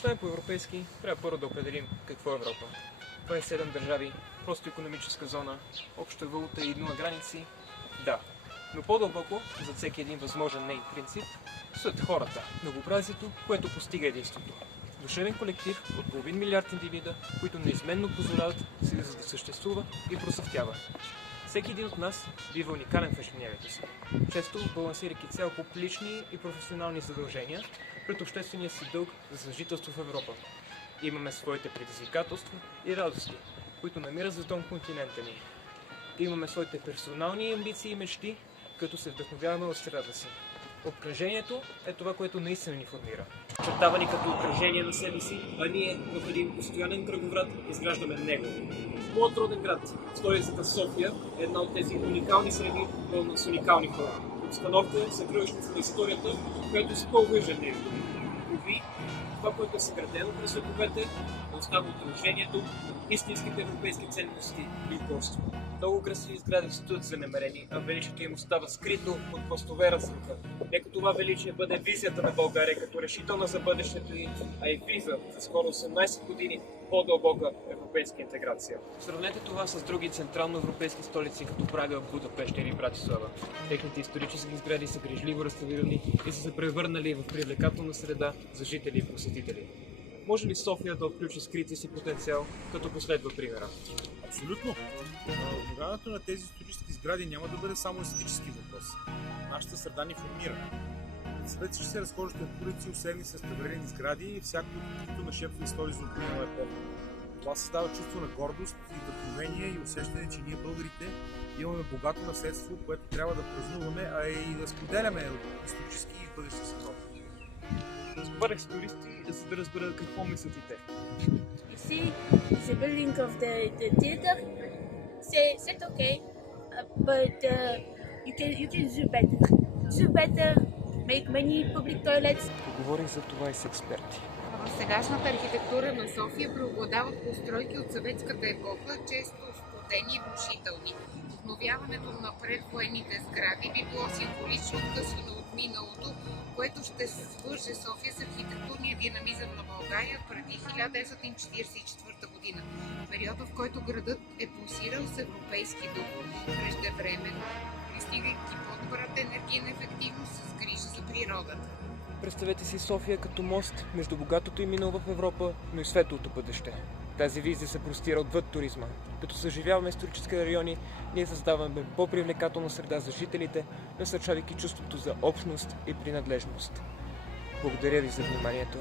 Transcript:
мечтаем по-европейски, трябва първо да определим какво е Европа. 27 държави, просто икономическа зона, обща валута и нула граници. Да, но по-дълбоко, за всеки един възможен нейн принцип, стоят хората, многообразието, което постига единството. Душевен колектив от половин милиард индивида, които неизменно позволяват Съюза да съществува и процъфтява. Всеки един от нас бива уникален в ежедневието си, често балансирайки цял куп лични и професионални задължения пред обществения си дълг за съжителство в Европа. Имаме своите предизвикателства и радости, които намират за дом континента ни. Имаме своите персонални амбиции и мечти, като се вдъхновяваме от средата си. Обкръжението е това, което наистина ни формира. Очертавани като отражение на себе си, а ние в един постоянен кръговрат изграждаме него. Моят роден град, столицата София, е една от тези уникални среди, пълна с уникални хора. Обстановка, съкръващница на историята, която спълва ежедневието. Уви, това, което е съградено през вековете, остава отражението на истинските европейски ценности и упорство. Много красиви сгради стоят занемерени, а величието им остава скрито от пластове разруха. Нека това величие бъде визията на България като решителна за бъдещето ѝ, а и виза за скоро 18 години по-дълбока европейска интеграция. Сравнете това с други централноевропейски столици, като Прага, Будапеща или Братислава. Техните исторически сгради са грижливо реставрирани и са се превърнали в привлекателна среда за жители и посетители. Може ли София да включи скрития си потенциал, като последва примера? Абсолютно. Обновяването на тези исторически сгради няма да бъде само естетически въпрос. Нашата среда ни формира. Представете си, че се разхождате от улици, усердни с реставрирани сгради и всяко открито нашепва истории за отминала епоха. Това създава чувство на гордост и вдъхновение и усещане, че ние българите имаме богато наследство, което трябва да празнуваме, а и да споделяме от исторически и бъдещи съдби. Разговарях с туристи, за да разбера какво мислят и те. You see the building of the theater. It's okay, but you can do better, make many public toilets. Поговорих за това и с експерти. В сегашната архитектура на София преобладават постройки от съветската епоха, често сплотени и внушителни. Обновяването на предвоенните сгради би било символично откъсване от миналото, което ще свърже София с архитектурния динамизъм на България преди 1944 година, периода, в който градът е пулсирал с европейски дух. Преждевременно, пристигайки по-добрата енергийна ефективност с грижа за природата. Представете си София като мост между богатото и минало в Европа, но и светлото бъдеще. Тази визия се простира отвъд туризма. Като съживяваме исторически райони, ние създаваме по-привлекателна среда за жителите, насърчавайки чувството за общност и принадлежност. Благодаря ви за вниманието.